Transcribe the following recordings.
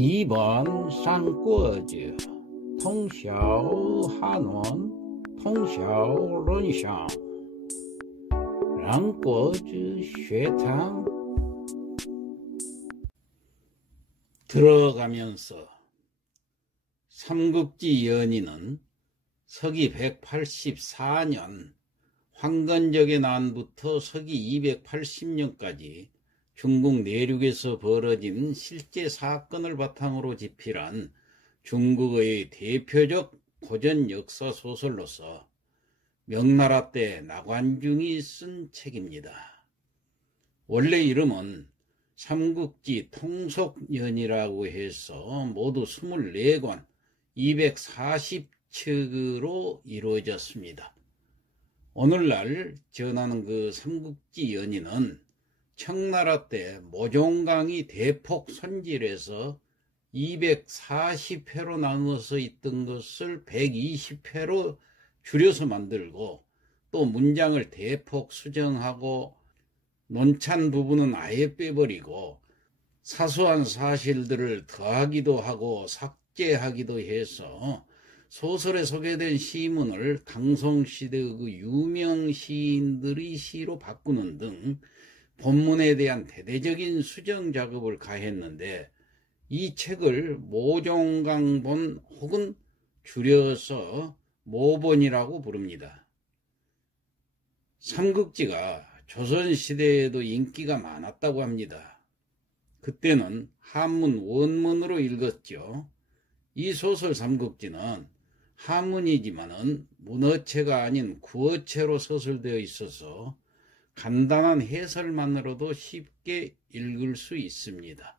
一本三国志，通晓汉文，通晓论想，让国之学堂들어가면서 삼국지 연의는 서기 184년 황건적의 난부터 서기 280년까지 중국 내륙에서 벌어진 실제 사건을 바탕으로 집필한 중국의 대표적 고전 역사 소설로서 명나라 때 나관중이 쓴 책입니다. 원래 이름은 삼국지 통속연이라고 해서 모두 24권 240척으로 이루어졌습니다. 오늘날 전하는 그 삼국지 연의는 청나라 때 모종강이 대폭 손질해서 240회로 나누어서 있던 것을 120회로 줄여서 만들고, 또 문장을 대폭 수정하고 논찬 부분은 아예 빼버리고 사소한 사실들을 더하기도 하고 삭제하기도 해서 소설에 소개된 시문을 당송시대의 그 유명 시인들의 시로 바꾸는 등 본문에 대한 대대적인 수정 작업을 가했는데, 이 책을 모종강본 혹은 줄여서 모본이라고 부릅니다. 삼국지가 조선시대에도 인기가 많았다고 합니다. 그때는 한문 원문으로 읽었죠. 이 소설 삼국지는 한문이지만은 문어체가 아닌 구어체로 서술되어 있어서 간단한 해설만으로도 쉽게 읽을 수 있습니다.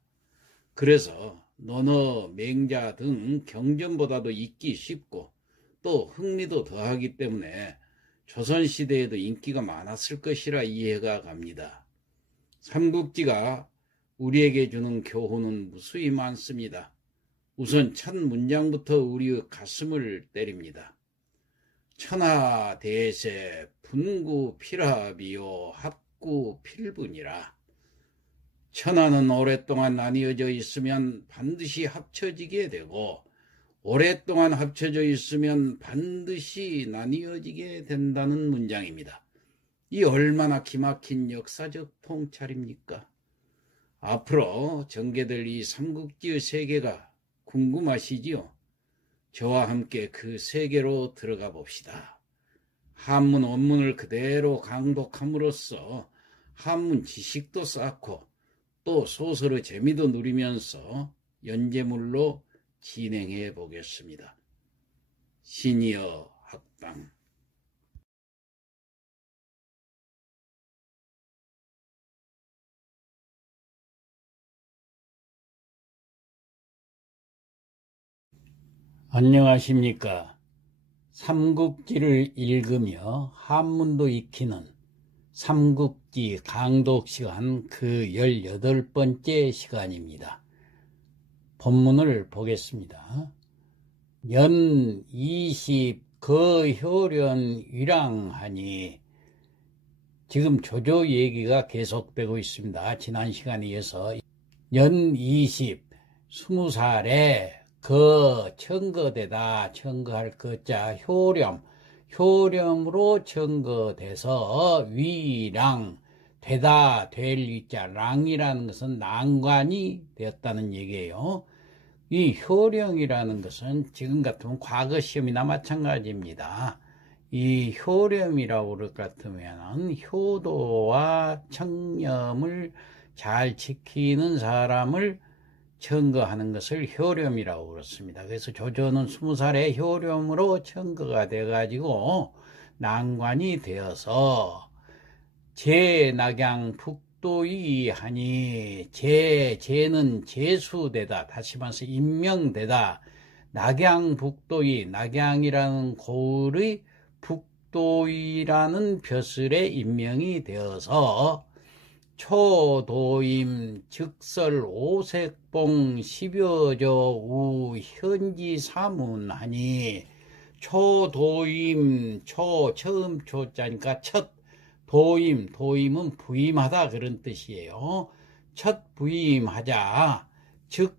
그래서 논어, 맹자 등 경전보다도 읽기 쉽고 또 흥미도 더하기 때문에 조선시대에도 인기가 많았을 것이라 이해가 갑니다. 삼국지가 우리에게 주는 교훈은 무수히 많습니다. 우선 첫 문장부터 우리의 가슴을 때립니다. 천하대세 분구필합이요 합구필분이라. 천하는 오랫동안 나뉘어져 있으면 반드시 합쳐지게 되고, 오랫동안 합쳐져 있으면 반드시 나뉘어지게 된다는 문장입니다. 이 얼마나 기막힌 역사적 통찰입니까? 앞으로 전개될 이 삼국지의 세계가 궁금하시지요? 저와 함께 그 세계로 들어가 봅시다. 한문 원문을 그대로 강독함으로써 한문 지식도 쌓고 또 소설의 재미도 누리면서 연재물로 진행해 보겠습니다. 시니어 학당. 안녕하십니까. 삼국지를 읽으며 한문도 익히는 삼국지 강독 시간 그 18번째 시간입니다. 본문을 보겠습니다. 연 20 거효련 위랑하니. 지금 조조 얘기가 계속되고 있습니다. 지난 시간에 이어서 연 20 20살에 청거되다, 청거할 거자 효렴으로 청거돼서 위랑 되다, 될 위자, 랑이라는 것은 난관이 되었다는 얘기예요. 이 효령이라는 것은 지금 같으면 과거 시험이나 마찬가지입니다. 이 효렴이라고 그럴 것 같으면 효도와 청렴을 잘 지키는 사람을 청거하는 것을 효렴이라고 그렇습니다. 그래서 조조는 20살에 효렴으로 청거가 돼가지고 난관이 되어서 제낙양 북도이 하니, 제는 제수되다, 다시 말해서 임명되다. 낙양 북도이, 낙양이라는 고을의 북도이라는 벼슬에 임명이 되어서 초도임 즉설 오색봉 10여조 우 현지 사문하니. 초도임, 처음 초자니까 첫, 도임은 부임하다 그런 뜻이에요. 첫 부임하자. 즉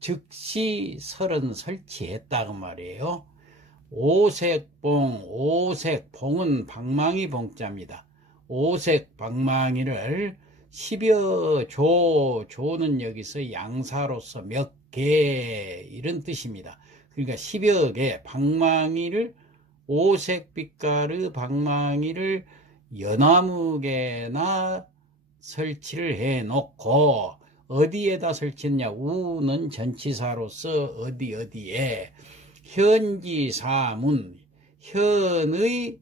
즉시 설은 설치했다 그 말이에요. 오색봉, 오색봉은 방망이 봉자입니다. 오색 방망이를 10여 조, 조는 여기서 양사로서 몇 개 이런 뜻입니다. 그러니까 10여 개 방망이를, 오색 빛깔의 방망이를 여나무개나 설치를 해 놓고, 어디에다 설치했냐? 우는 전치사로서 어디에, 현지사문, 현의,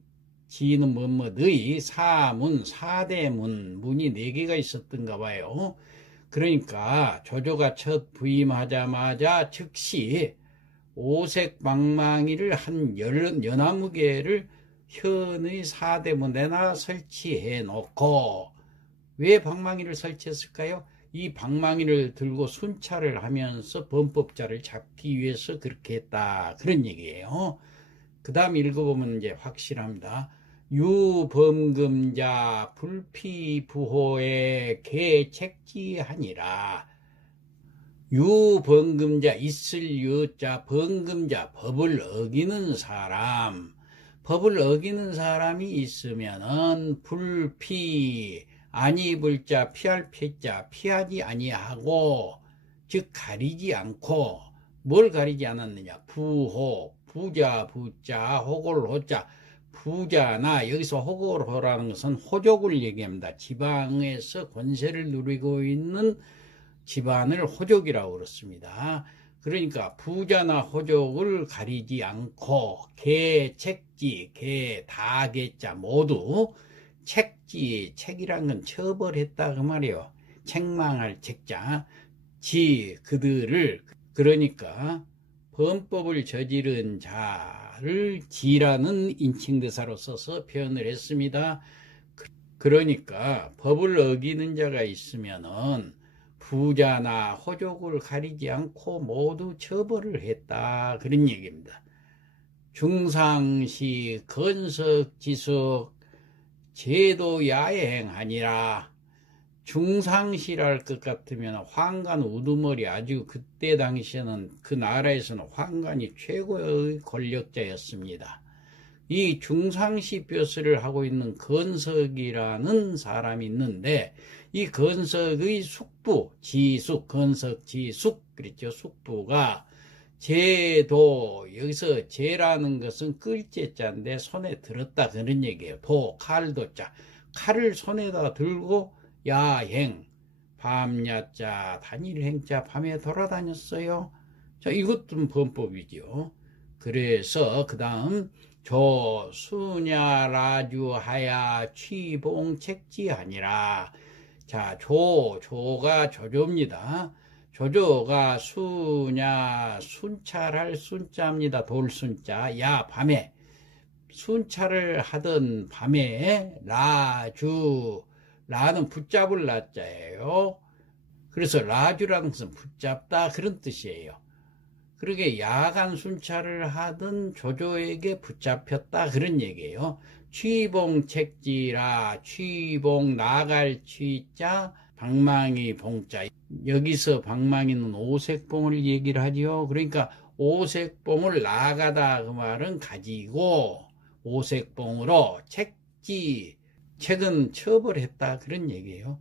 지는 뭐뭐의, 사문, 사대문, 문이 4개가 있었던가 봐요. 그러니까 조조가 첫 부임하자마자 즉시 오색 방망이를 한 여나무 개를 현의 사대문에나 설치해 놓고, 왜 방망이를 설치했을까요? 이 방망이를 들고 순찰을 하면서 범법자를 잡기 위해서 그렇게 했다, 그런 얘기예요. 그 다음 읽어보면 이제 확실합니다. 유범금자 불피부호에 개책지하니라. 유범금자, 있을 유자, 범금자, 법을 어기는 사람. 법을 어기는 사람이 있으면은 불피, 아니 불자, 피할 피자, 피하지 아니하고, 즉 가리지 않고, 뭘 가리지 않았느냐? 부호, 부자, 부자, 호골, 호자, 부자나, 여기서 호골호라는 것은 호족을 얘기합니다. 지방에서 권세를 누리고 있는 집안을 호족이라고 그렇습니다. 그러니까 부자나 호족을 가리지 않고, 개, 책지, 개, 다 개자 모두 책지, 책이란 건 처벌했다 그 말이에요. 책망할 책자, 그들을, 그러니까 범법을 저지른 자를 지라는 인칭대사로 써서 표현을 했습니다. 그러니까 법을 어기는 자가 있으면은 부자나 호족을 가리지 않고 모두 처벌을 했다, 그런 얘기입니다. 중상시 건석지석 제도 야행하니라. 중상시랄 것 같으면 황간 우두머리, 아주 그때 당시에는 그 나라에서는 황간이 최고의 권력자였습니다. 이 중상시 벼슬을 하고 있는 건석이라는 사람이 있는데, 이 건석의 숙부, 지숙, 건석 지숙, 그랬죠. 숙부가 제도, 여기서 제라는 것은 끌제자인데 손에 들었다, 그런 얘기예요. 칼도자, 칼을 손에다 들고 야행, 밤야자, 단일행자, 밤에 돌아다녔어요. 자, 이것도 범법이죠. 그래서 그 다음 조수냐라주하야 취봉책지하니라. 자, 조가 조조입니다. 조조가 수냐, 순찰할 순자입니다. 돌순자. 야, 밤에 순찰을 하던 밤에 라는 붙잡을 라자예요. 그래서 라주라는 것은 붙잡다, 그런 뜻이에요. 그러게 야간 순찰을 하던 조조에게 붙잡혔다, 그런 얘기예요. 취봉책지라, 취봉 나갈 취자, 방망이 봉자. 여기서 방망이는 오색봉을 얘기를 하지요. 그러니까 오색봉을 나가다 그 말은 가지고, 오색봉으로 책지, 책은 처벌했다, 그런 얘기예요.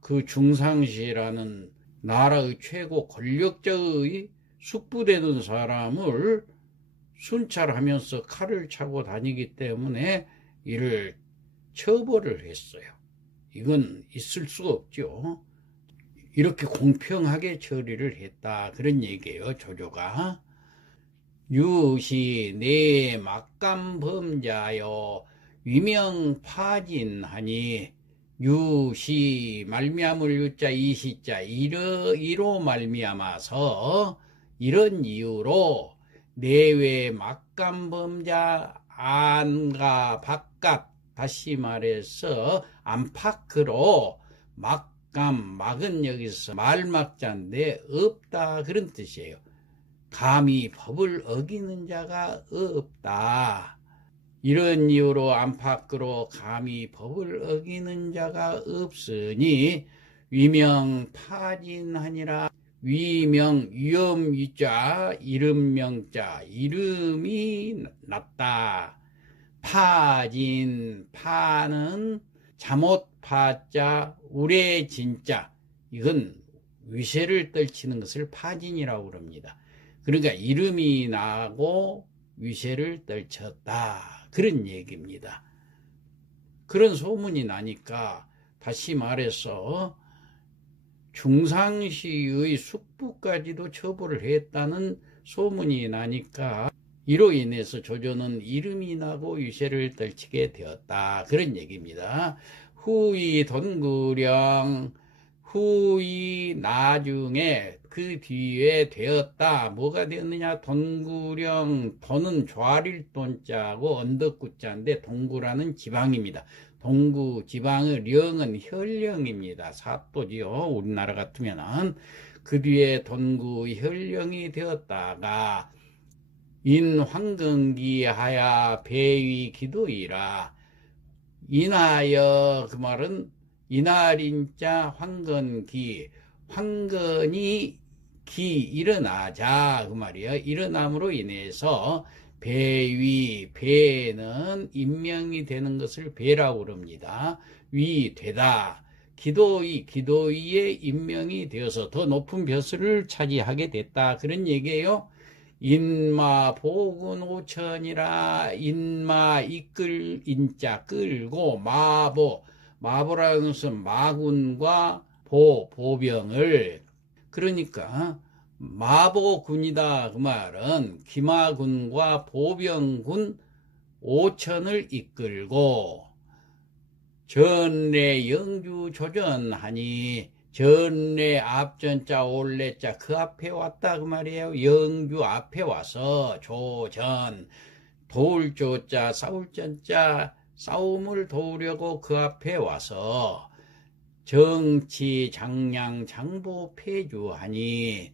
그 중상시라는 나라의 최고 권력자의 숙부되는 사람을 순찰하면서 칼을 차고 다니기 때문에 이를 처벌을 했어요. 이건 있을 수가 없죠. 이렇게 공평하게 처리를 했다, 그런 얘기예요. 조조가. 유시 내 막감범자여 위명파진하니. 유시, 말미암을 유자, 이시자, 이로 말미암아서, 이런 이유로 내외 막감범자 안과 바깥, 다시 말해서 안팎으로 막은 여기서 말막자인데 없다, 그런 뜻이에요. 감히 법을 어기는 자가 없다. 이런 이유로 안팎으로 감히 법을 어기는 자가 없으니 위명파진하니라. 위명, 위엄, 위자, 이름명자, 이름이 났다. 파진, 파는 잠옷 파자, 우레 진자. 이건 위세를 떨치는 것을 파진이라고 그럽니다. 그러니까 이름이 나고 위세를 떨쳤다. 그런 얘기입니다. 그런 소문이 나니까 다시 말해서 중상시의 숙부까지도 처벌을 했다는 소문이 나니까 이로 인해서 조조는 이름이 나고 위세를 떨치게 되었다. 그런 얘기입니다. 후이 돈구령, 후이 나중에 그 뒤에 되었다. 뭐가 되었느냐? 돈구령, 돈은 좌릴 돈자고 언덕구자인데 동구라는 지방입니다. 동구 지방의 령은 혈령입니다. 사또지요. 우리나라 같으면은 그 뒤에 돈구 혈령이 되었다가 인황근기 하야 배위 기도이라. 인하여 그 말은 이날인자 황건기, 황건이 기 일어나자 그 말이에요. 일어남으로 인해서 배위, 배는 임명이 되는 것을 배라고 그럽니다. 위 되다. 기도위에 임명이 되어서 더 높은 벼슬을 차지하게 됐다. 그런 얘기예요. 인마 복은 오천이라. 인마 이끌 인자 끌고 마보라는 것은 마군과 보병을, 그러니까 마보군이다 그 말은 기마군과 보병군 5천을 이끌고 전례 영주 조전하니, 전례 앞전자 올래자 그 앞에 왔다 그 말이에요. 영주 앞에 와서 조전, 도울 조자 싸울 전자 싸움을 도우려고 그 앞에 와서 정치 장량 장보 폐주하니,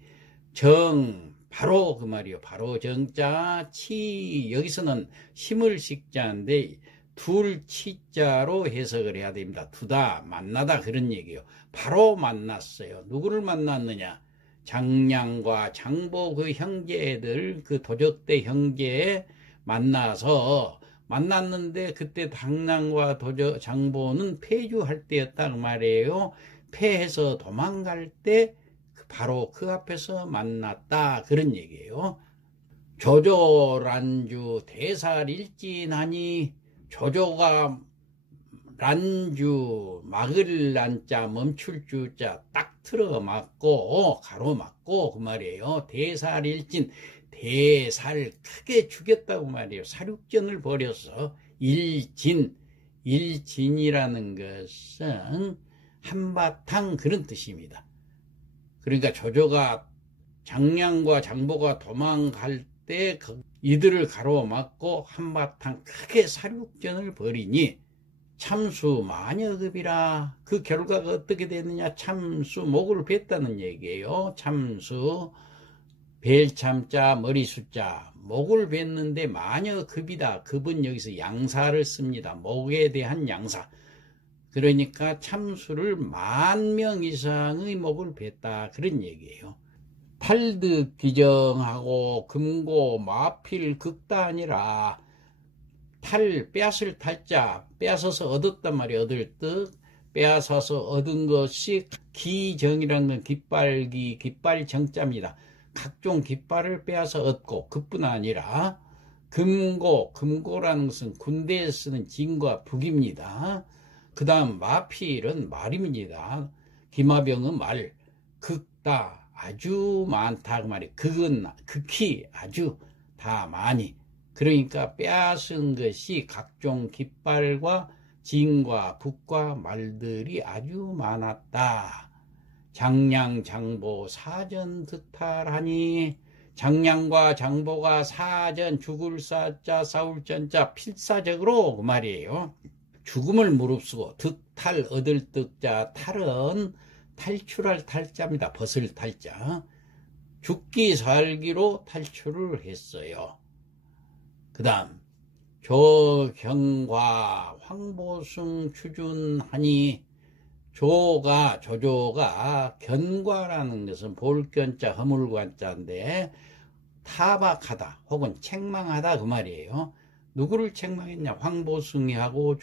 정 바로 그 말이요. 바로 정자, 치 여기서는 힘을 식자인데 둘 치자로 해석을 해야 됩니다. 두다, 만나다 그런 얘기예요. 바로 만났어요. 누구를 만났느냐? 장량과 장보 그 형제들, 그 도적대 형제 만나서 만났는데 그때 장량과 장보는 폐주할 때였다 그 말이에요. 패해서 도망갈 때 바로 그 앞에서 만났다 그런 얘기예요. 조조란주 대살일진하니, 조조가 란주 막을 란자 멈출 주자 딱 틀어 맞고 가로막고 그 말이에요. 대살일진, 대살 크게 죽였다고 말이에요. 사륙전을 벌여서 일진이라는 것은 한바탕 그런 뜻입니다. 그러니까 조조가 장량과 장보가 도망갈 때 이들을 가로막고 한바탕 크게 사륙전을 벌이니 참수 마녀급이라. 그 결과가 어떻게 되느냐? 참수 목을 뱉다는 얘기예요. 참수 벨참자 머리숫자 목을 뱉는데 마녀급이다. 급은 여기서 양사를 씁니다. 목에 대한 양사. 그러니까 참수를 10,000명 이상의 목을 뱉다 그런 얘기예요. 탈득 기정하고 금고 마필 극단이라. 빼앗을 탈자, 빼앗아서 얻었단 말이에요. 얻을 뜻. 빼앗아서 얻은 것이 기정이라는 건 깃발 정자입니다. 각종 깃발을 빼앗아 얻고, 그뿐 아니라 금고라는 것은 군대에 쓰는 진과 북입니다. 그 다음 마필은 말입니다. 기마병은 말, 극다 아주 많다 그 말이에요. 극은 극히 아주 다 많이. 그러니까 빼앗은 것이 각종 깃발과 진과 북과 말들이 아주 많았다. 장량 장보 사전 득탈하니, 장량과 장보가 사전 죽을 사자 싸울 전자 필사적으로 그 말이에요. 죽음을 무릅쓰고 득탈 얻을 득자, 탈은 탈출할 탈자입니다. 벗을 탈자. 죽기 살기로 탈출을 했어요. 그 다음 조경과 황보승 추준하니, 조조가 견과라는 것은 볼견자 허물관자인데 타박하다 혹은 책망하다 그 말이에요. 누구를 책망했냐? 황보숭이하고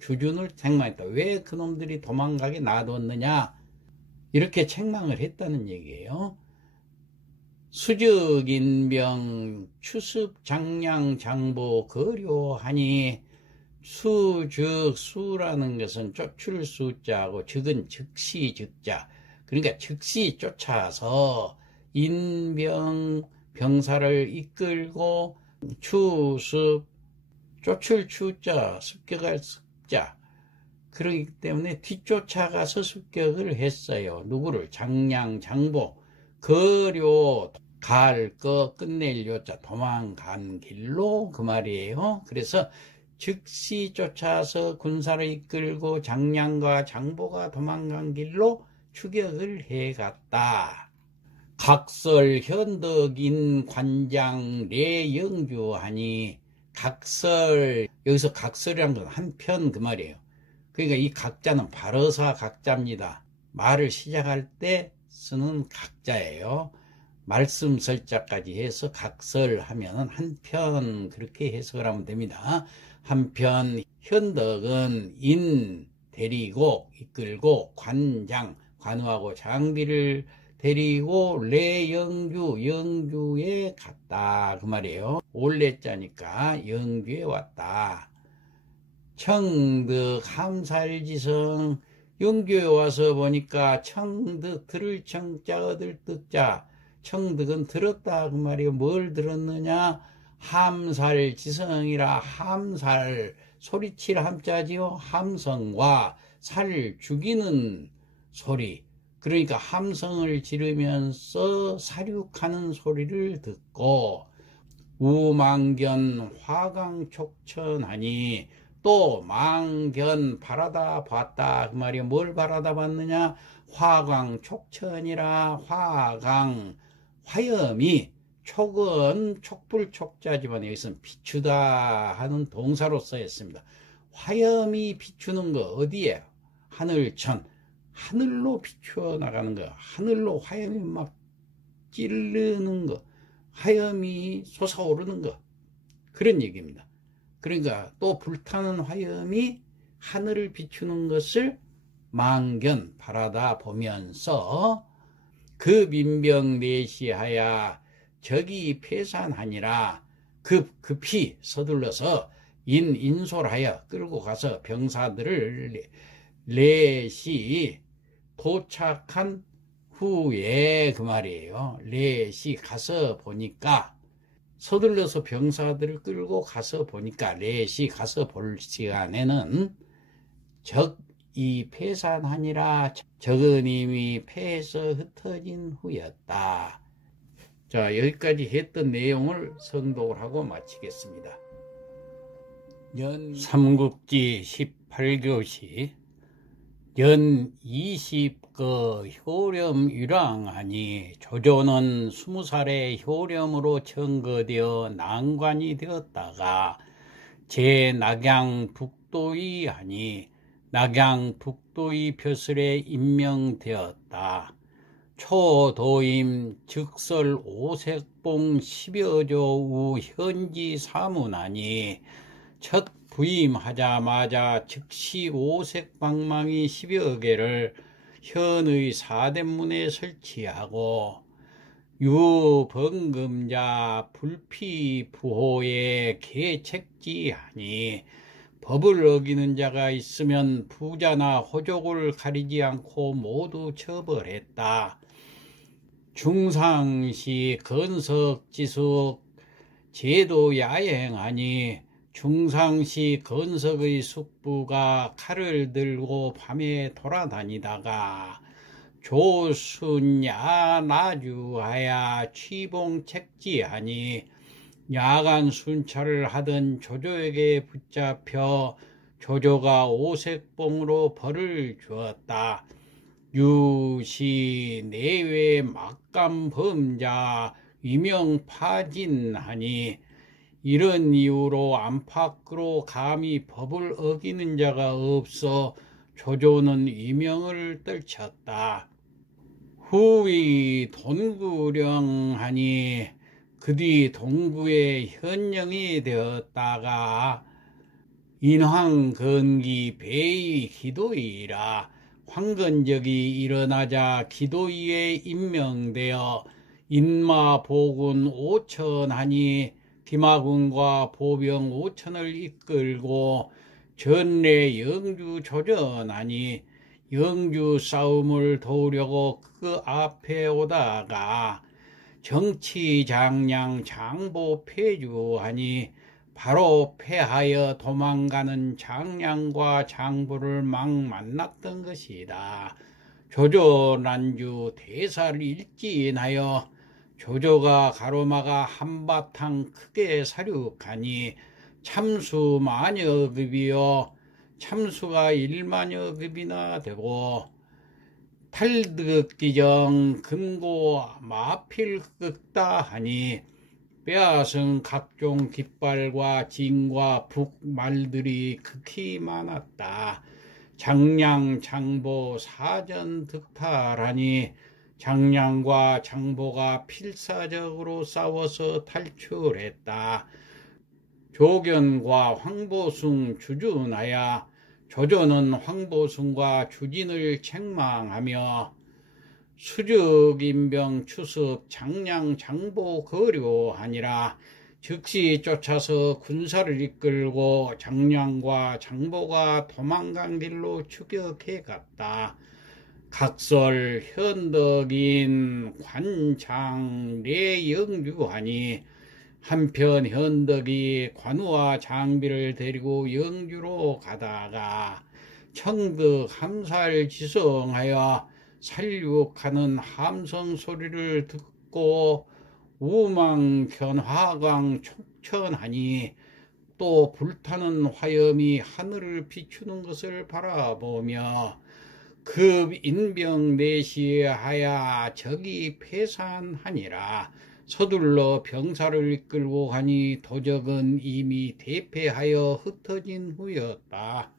주준을 책망했다. 왜 그놈들이 도망가게 놔뒀느냐? 이렇게 책망을 했다는 얘기예요. 수적 인병 추습 장량 장보 거료하니 수즉 수라는 것은 쫓을 수자하고 즉은 즉시 즉자, 그러니까 즉시 쫓아서 인병 병사를 이끌고 추습 쫓을 추자 습격할 습자, 그렇기 때문에 뒤쫓아가서 습격을 했어요. 누구를? 장량 장보 거료 갈 거 끝낼 요자 도망간 길로 그 말이에요. 그래서 즉시 쫓아서 군사를 이끌고 장량과 장보가 도망간 길로 추격을 해갔다. 각설 현덕인 관장 내영주하니, 각설, 여기서 각설이란 건 한편 그 말이에요. 그러니까 이 각자는 발어사 각자입니다. 말을 시작할 때 쓰는 각자예요. 말씀설자까지 해서 각설하면 한편 그렇게 해석을 하면 됩니다. 한편 현덕은 인 데리고 이끌고 관장 관우하고 장비를 데리고 레영주 영주에 갔다 그 말이에요. 올레자니까 영주에 왔다. 청득 함살지성, 영주에 와서 보니까 청득 들을 청자 얻을 뜻자, 청득은 들었다 그 말이에요. 뭘 들었느냐? 함살지성이라, 함살 소리칠 함자지요. 함성과 살 죽이는 소리, 그러니까 함성을 지르면서 사륙하는 소리를 듣고, 우망견 화강촉천하니, 또 망견 바라다 봤다 그 말이에요. 뭘 바라다 봤느냐? 화강촉천이라, 화강 화염이, 촉은 촉불촉자지만 여기서는 비추다 하는 동사로 쓰였습니다. 화염이 비추는 거 어디에? 하늘천, 하늘로 비추어 나가는 거, 하늘로 화염이 막 찌르는 거, 화염이 솟아오르는 거, 그런 얘기입니다. 그러니까 또 불타는 화염이 하늘을 비추는 것을 망견 바라다 보면서 그 민병 내시하야 적이 패산하니라, 급히 서둘러서 인솔하여 끌고 가서 병사들을 레시 도착한 후에 그 말이에요. 레시 가서 보니까, 서둘러서 병사들을 끌고 가서 보니까, 레시 가서 볼 시간에는 적이 패산하니라, 적은 이미 패해서 흩어진 후였다. 자, 여기까지 했던 내용을 성독을 하고 마치겠습니다. 삼국지 18교시 연 20거 효렴 유랑하니, 조조는 20살의 효렴으로 청거되어 난관이 되었다가 제낙양 북도의 하니, 낙양 북도의 벼슬에 임명되었다. 초도임 즉설 오색봉 10여조 우 현지 사문하니, 첫 부임하자마자 즉시 오색방망이 10여 개를 현의 사대문에 설치하고, 유번금자 불피부호에 계책지하니, 법을 어기는 자가 있으면 부자나 호족을 가리지 않고 모두 처벌했다. 중상시 건석지숙 제도 야행하니, 중상시 건석의 숙부가 칼을 들고 밤에 돌아다니다가 조순야 나주하야 취봉책지하니, 야간 순찰을 하던 조조에게 붙잡혀 조조가 오색봉으로 벌을 주었다. 유시 내외 막감범자 위명파진하니, 이런 이유로 안팎으로 감히 법을 어기는 자가 없어 조조는 이명을 떨쳤다. 후위 돈구령하니 그 뒤 동구의 현령이 되었다가 인황건기 배의 기도이라 황건적이 일어나자 기도이에 임명되어 인마보군 5천하니 디마군과 보병 5천을 이끌고 전례 영주 조전하니 영주 싸움을 도우려고 그 앞에 오다가 정치장량 장보 폐주하니 바로 패하여 도망가는 장량과 장보를 막 만났던 것이다. 조조 난주 대사를 일진하여 조조가 가로막아 한바탕 크게 사륙하니 참수 만여급이요 참수가 1만여급이나 되고 탈득기정 금고 마필극다 하니 빼앗은 각종 깃발과 진과 북 말들이 극히 많았다. 장량 장보 사전 득탈하니 장량과 장보가 필사적으로 싸워서 탈출했다. 조견과 황보숭 주준하야 조조는 황보숭과 주진을 책망하며 수적인병 추습 장량 장보 거류하니라. 즉시 쫓아서 군사를 이끌고 장량과 장보가 도망간 길로 추격해 갔다. 각설 현덕인 관장 내영주하니 한편 현덕이 관우와 장비를 데리고 영주로 가다가 청득 함살 지성하여 살육하는 함성 소리를 듣고 우망현 화광 촉천하니 또 불타는 화염이 하늘을 비추는 것을 바라보며 급 인병 내시하야 적이 패산하니라. 서둘러 병사를 이끌고 가니 도적은 이미 대패하여 흩어진 후였다.